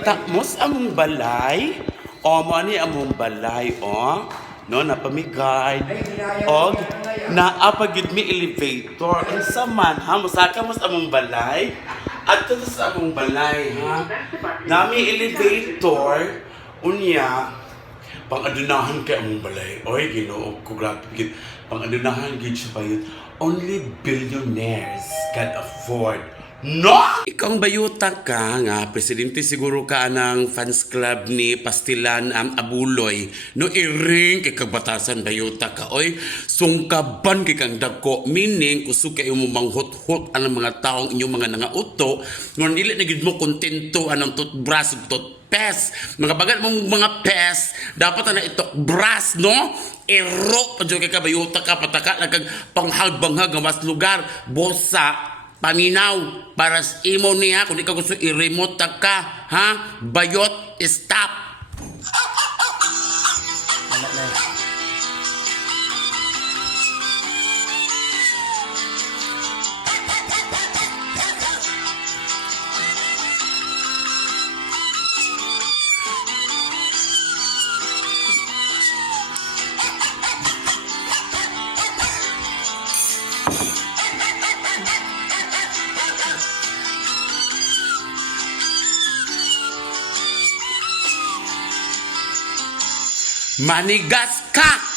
Tapos among balay, o mo ani among balay, o, no, napamigay, o, naapagid mi elevator, ang saman, ha, musaka mas among balay, at ito sa among balay, ha, nami elevator, unya, pang-adunahan kay among balay, oy, ginoo ko, grabe, pang-adunahan, gid siya pa yun, only billionaires can afford. No! Ikaw bayuta ka nga, presidente siguro ka ng fans club ni Pastilan Abuloy. No iring kay kagbatasan bayuta ka. Oy, sungkaban kay kang dagko. Meaning, kusog kayo mo manghot-hot anang mga taong inyong mga nangauto. Nung dili na gid mo kontento anang toothbrush pes. Mga bagat mong mga pes, dapat na itok brass, no? Ero, padyo kay kabayuta ka, pataka, nagkag panghalbanghag ng mas lugar, bosa, paminaw para sa imo niya kung di ka gusto i-remote ka, ha? Bayot, stop. Manigas ka!